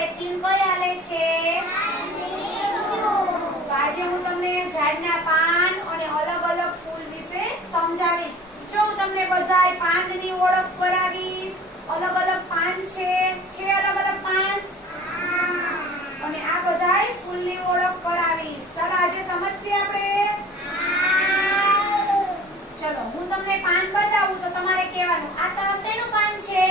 આપણે થીમ કઈ આલે છે? આજે હું તમને ઝાડના પાન અને અલગ અલગ ફૂલ વિશે સમજાવીશ. જો હું તમને બધાય પાનની ઓળખ કરાવીશ. અલગ અલગ પાન છે અલગ અલગ પાન? અને આ બધાય ફૂલની ઓળખ કરાવીશ. ચાલો આજે સમજીએ આપણે. ચલો હું તમને પાન બતાવું તો તમારે કહેવાનું આ તો શેનું પાન છે?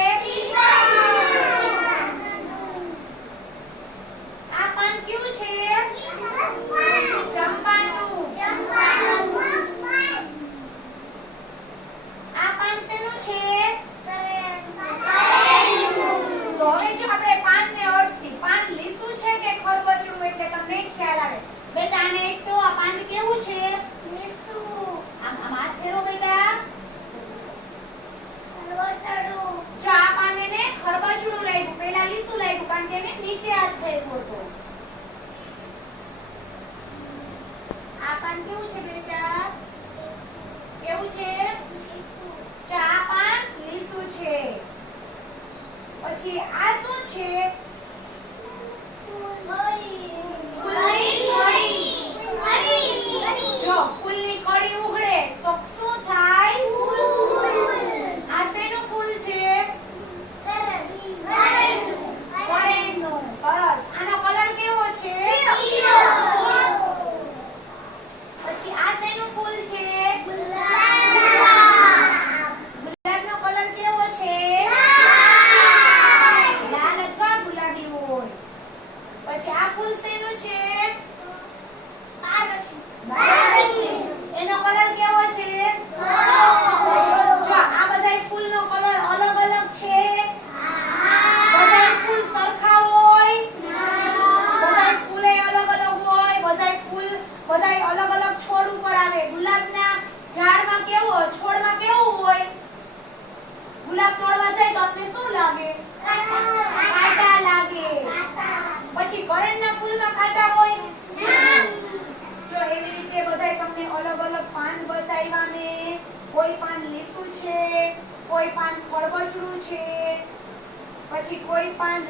આ પાન ક્યું છે? ચંપાનું. આ પાન શેનું છે? તો હવે જો આપણે પાનને અળસી. પાન લીસું છે કે ખરબચડું એટલે તમને ખ્યાલ આવે. બેટા આને એક તો આ પાન કેવું છે? લીસું. આમ હાથ ફેરો બેટા. ખરબચડું. જો આ પાન એને ખરબચડું લાગ્યું. પહેલા લીસું લાગ્યું કારણ કે એને નીચે હાથ થયો હતો. આ પાન કેવું છે બેટા? કેવું છે? જો આ પાન લીસું છે. પછી આ શું છે? ફૂલની કળી. જો ફૂલની કળી ઉગડે તો શું થાય? આ શેનું ફૂલ છે? કરેણનું. સરસ. આનો કલર કેવો છે? પછી આ શેનું ફૂલ છે? ગુલાબનો કલર કેવો છે? લાલ અથવા ગુલાબી હોય. પછી આ ફૂલ શેનું છે? એનો કલર કેવો છે? જો આ બધાય ફૂલનો કલર અલગ અલગ છે? બધાય ફૂલ સરખા હોય? બધાય ફૂલે અલગ અલગ હોય? બધાય અલગ અલગ છોડ ઉપર આવે. ગુલાબના ઝાડમાં કેવું છોડમાં કેવું હોય? ગુલાબ તોડવા જાય તો આપણે શું લાગે? કાંટા લાગે. પછી કરેણના ફૂલમાં કાંટા હોય? જો એવી રીતે બધાય તમને અલગ અલગ પાન બતાવ્યા મેં. કોઈ પાન લીસું છે, કોઈ પાન ખરબચડું છે, પછી કોઈ પાન